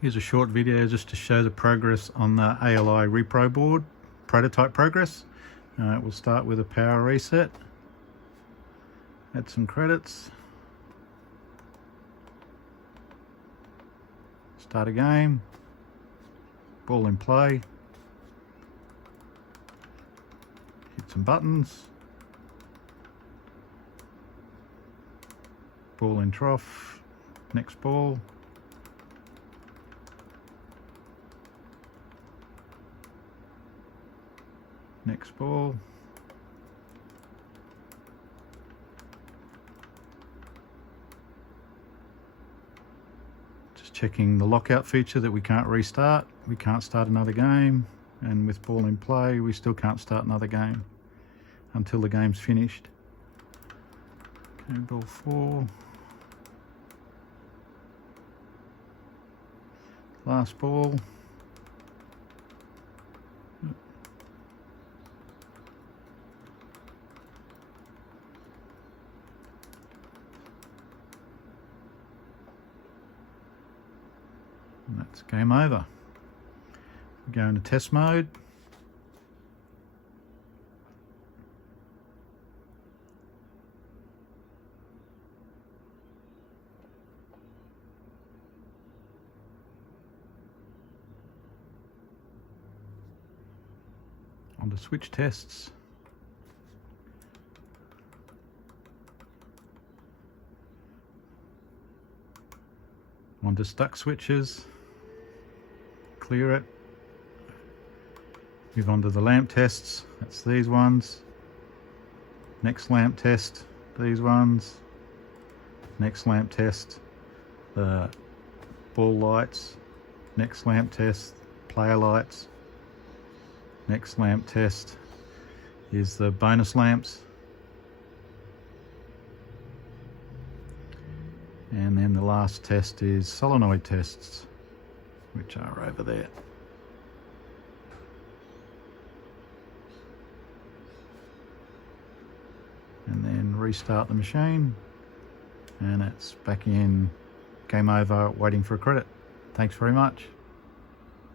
Here's a short video just to show the progress on the ALI Repro board, prototype progress. We'll start with a power reset, add some credits, start a game, ball in play, hit some buttons, ball in trough, next ball, next ball, just checking the lockout feature that we can't restart, we can't start another game, and with ball in play we still can't start another game until the game's finished. Okay, ball 4, last ball. And that's game over. We go into test mode. On to switch tests. On to stuck switches. Clear it. Move on to the lamp tests. That's these ones. Next lamp test, these ones. Next lamp test, the ball lights. Next lamp test, player lights. Next lamp test is the bonus lamps. And then the last test is solenoid tests, which are over there. And then restart the machine, and it's back in game over, waiting for a credit. Thanks very much.